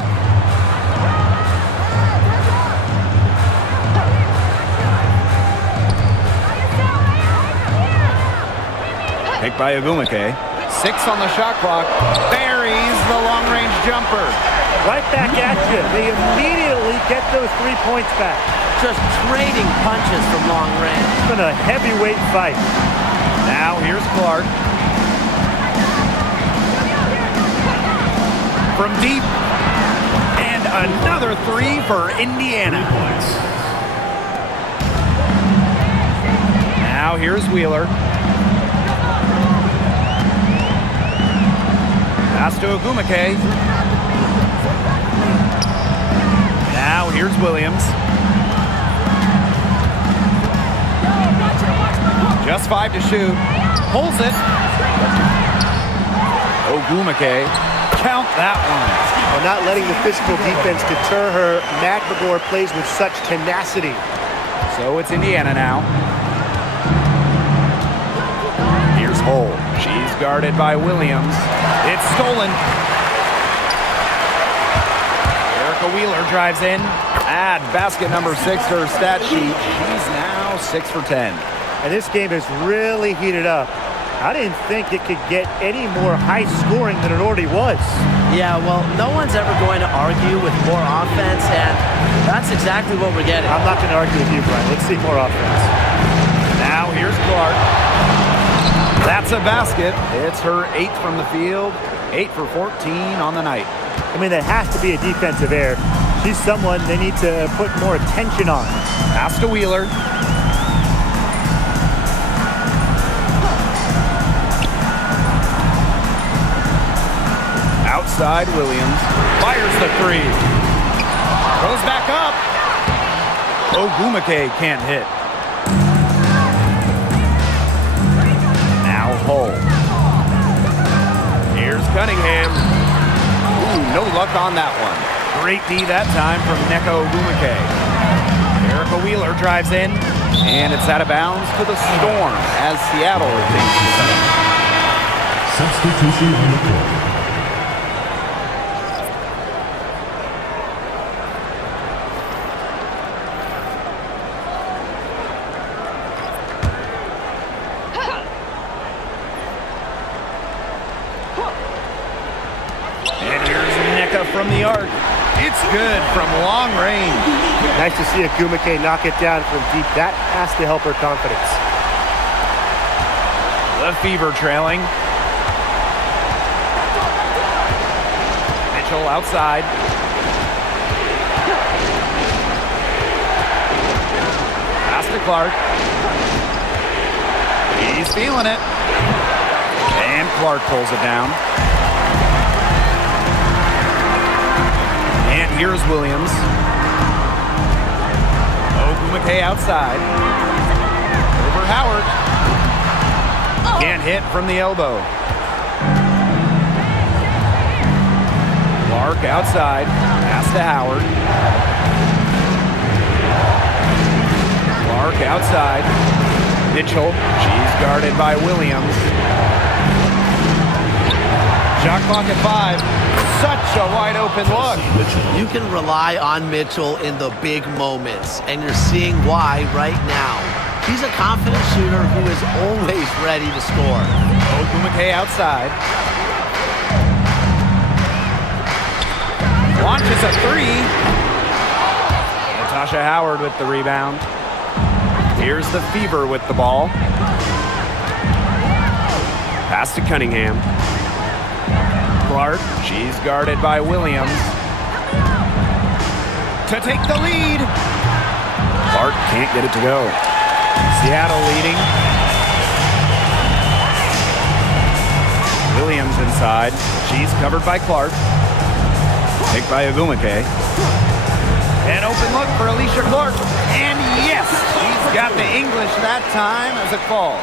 Picked by Ogumake. 6 on the shot clock. Buries the long-range jumper. Right back at you. They immediately get those 3 points back. Just trading punches from long range. It's been a heavyweight fight. Now here's Clark. From deep. And another 3 for Indiana. Now here's Wheeler. Pass to Ogumake. Now here's Williams. Just 5 to shoot. Pulls it. Ogumake. Count that one. Well, not letting the physical defense deter her, Magbagor plays with such tenacity. So it's Indiana now. Here's Hull. She's guarded by Williams. It's stolen. Erica Wheeler drives in. Add basket number 6 to her stat sheet. She's now 6 for 10. And this game has really heated up. I didn't think it could get any more high scoring than it already was. Yeah, well, no one's ever going to argue with more offense, and that's exactly what we're getting. I'm not going to argue with you, Brian. Let's see more offense. Now here's Clark. That's a basket. It's her 8th from the field. 8 for 14 on the night. I mean, that has to be a defensive error. She's someone they need to put more attention on. Pass to Wheeler. Outside Williams. Fires the 3. Goes back up. Ogumake can't hit. Now Hull. Here's Cunningham. Ooh, no luck on that one. Great D that time from Nneka Ogumake. Erica Wheeler drives in, and it's out of bounds to the Storm as Seattle retains possession. Substitution on the court. From the arc. It's good from long range. Nice to see Ogumake knock it down from deep. That has to help her confidence. The Fever trailing. Mitchell outside. Pass to Clark. He's feeling it. And Clark pulls it down. And here's Williams. Ogumake outside. Over Howard. Can't hit from the elbow. Clark outside. Pass to Howard. Clark outside. Mitchell. She's guarded by Williams. Shot clock at 5. Such a wide open look. You can rely on Mitchell in the big moments, and you're seeing why right now. He's a confident shooter who is always ready to score. Ogumake outside. Launches a 3. Natasha Howard with the rebound. Here's the Fever with the ball. Pass to Cunningham. Clark, she's guarded by Williams. To take the lead. Clark can't get it to go. Seattle leading. Williams inside. She's covered by Clark. Picked by Ogumake. An open look for Alicia Clark. And yes, she's got the English that time as it falls.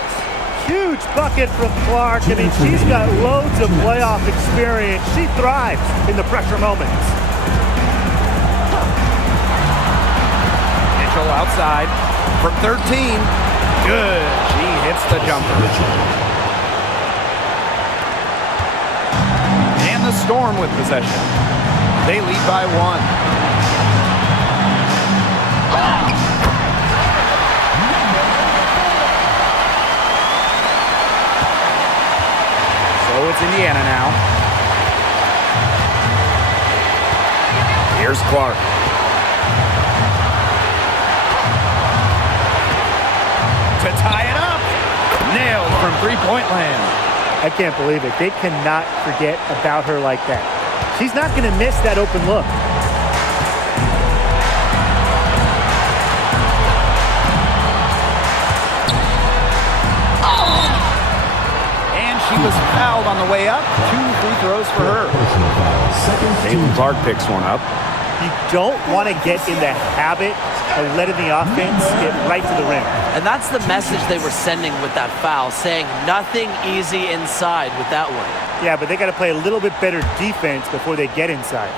Huge bucket from Clark. I mean, she's got loads of playoff experience. She thrives in the pressure moments. Mitchell outside from 13. Good. She hits the jumper. And the Storm with possession. They lead by 1. So it's Indiana now. Here's Clark. To tie it up. Nailed from three-point land. I can't believe it. They cannot forget about her like that. She's not going to miss that open look. She was fouled on the way up. 2 free throws for her. Caitlin Clark picks one up. You don't want to get in the habit of letting the offense get right to the rim. And that's the message they were sending with that foul, saying nothing easy inside with that one. Yeah, but they got to play a little bit better defense before they get inside.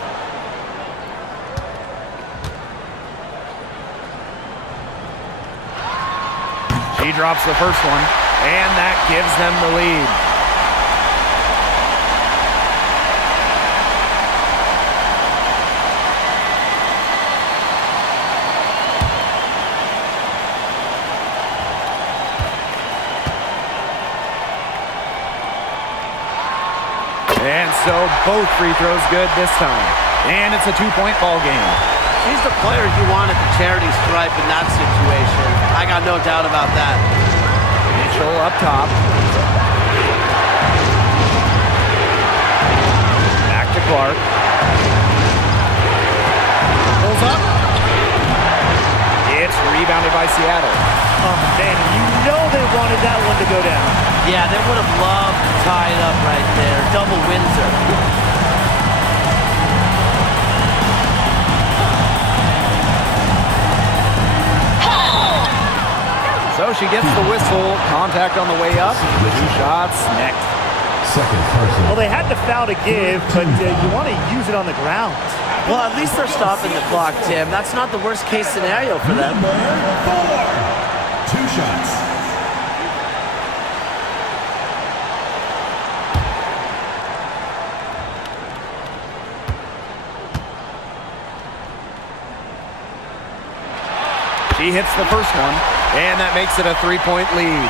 She drops the first one, and that gives them the lead. so. Both free throws good this time. And it's a 2-point ball game. She's the player you want at the charity stripe in that situation. I got no doubt about that. Mitchell up top. Back to Clark. Pulls up. It's rebounded by Seattle. Oh, man, you know they wanted that one to go down. Yeah, they would have loved to tie it up right there. Double Windsor. So she gets the whistle. Contact on the way up. 2 shots next. Second person. Well, they had to foul to give, but you want to use it on the ground. Well, at least they're stopping the clock, Tim. That's not the worst case scenario for them. Number 4. 2 shots. She hits the first one, and that makes it a 3-point lead.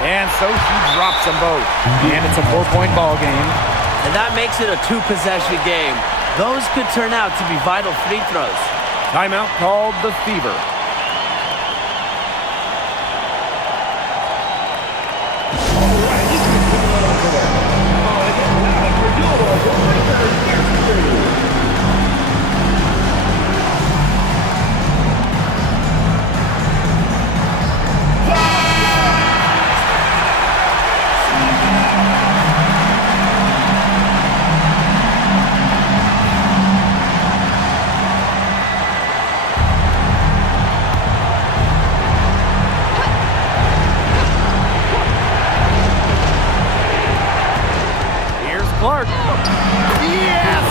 And so she drops them both. And it's a 4-point ball game. And that makes it a 2-possession game. Those could turn out to be vital free throws. Timeout called the Fever. Clark. Yes!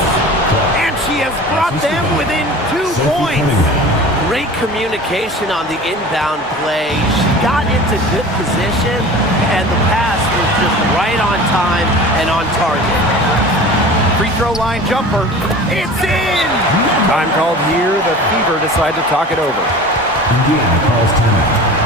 And she has brought them within 2 points. Great communication on the inbound play. She got into good position, and the pass was just right on time and on target. Free throw line jumper. It's in! Time called here. The Fever decide to talk it over. Indiana calls timeout.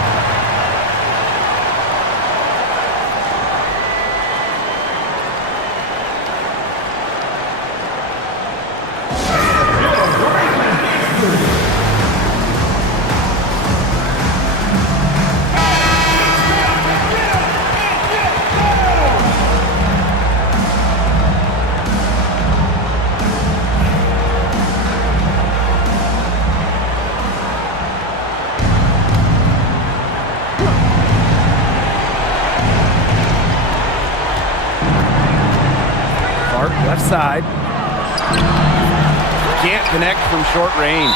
Left side. Can't connect from short range.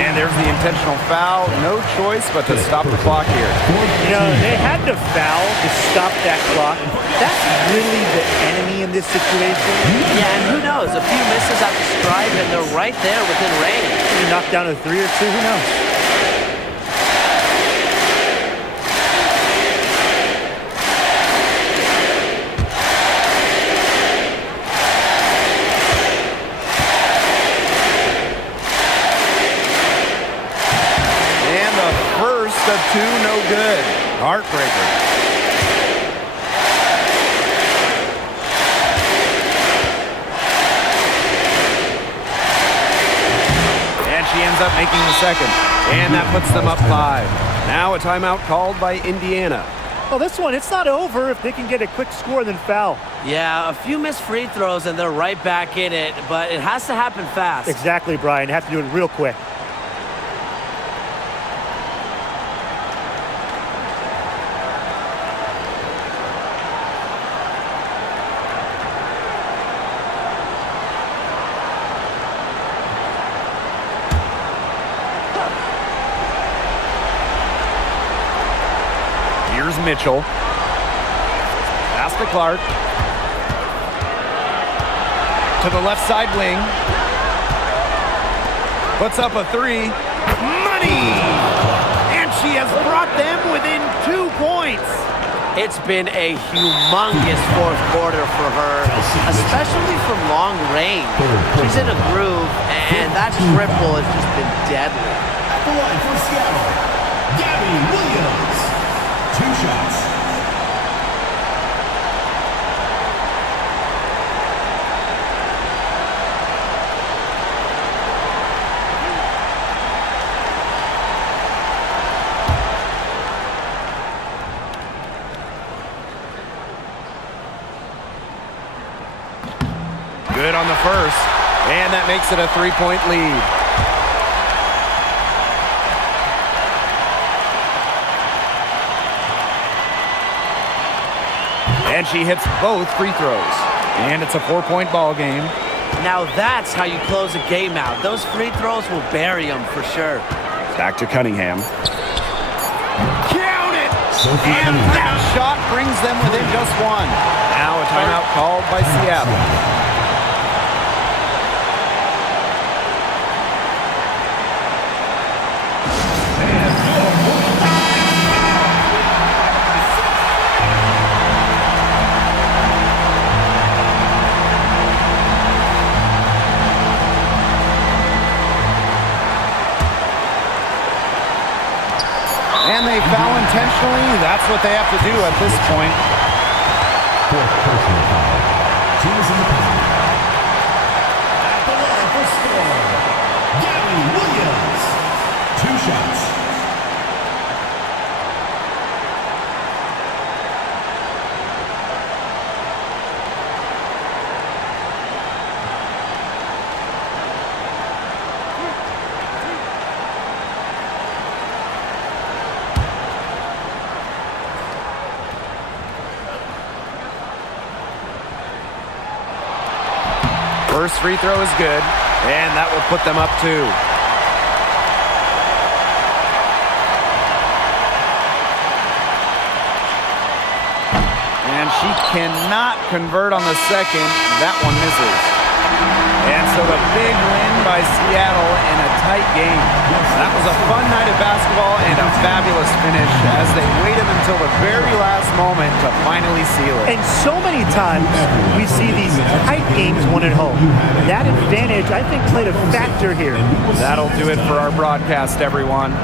And there's the intentional foul. No choice but to stop the clock here. You know, they had to foul to stop that clock. That's really the enemy in this situation. Yeah, and who knows? A few misses at the stripe, and they're right there within range. You knock down a 3 or 2, who knows? Of 2, no good. Heartbreaker. And she ends up making the second. And that puts them up 5. Now a timeout called by Indiana. Well, this one, it's not over if they can get a quick score then foul. Yeah, a few missed free throws and they're right back in it, but it has to happen fast. Exactly, Brian. Have to do it real quick. Mitchell. Pass to Clark. To the left side wing. Puts up a 3. Money! And she has brought them within 2 points. It's been a humongous fourth quarter for her, especially from long range. She's in a groove, and that triple has just been deadly. At the line for Seattle, Gabby Williams. 2 shots. Good on the first, and that makes it a 3-point lead. And she hits both free throws, and it's a 4-point ball game. Now that's how you close a game out. Those free throws will bury them for sure. Back to Cunningham. Count it! And that shot brings them within just one. Now a timeout called by Seattle. And they foul intentionally. That's what they have to do at this point. 4th personal foul. Teams in the penalty. At the line for score, Gabby Williams. 2 shots. First free throw is good, and that will put them up 2. And she cannot convert on the second. That one misses. And so the big win by Seattle in a tight game. That was a fun night of basketball and a fabulous finish as they waited until the very last moment to finally seal it. And so many times we see these tight games won at home. That advantage, I think, played a factor here. That'll do it for our broadcast, everyone.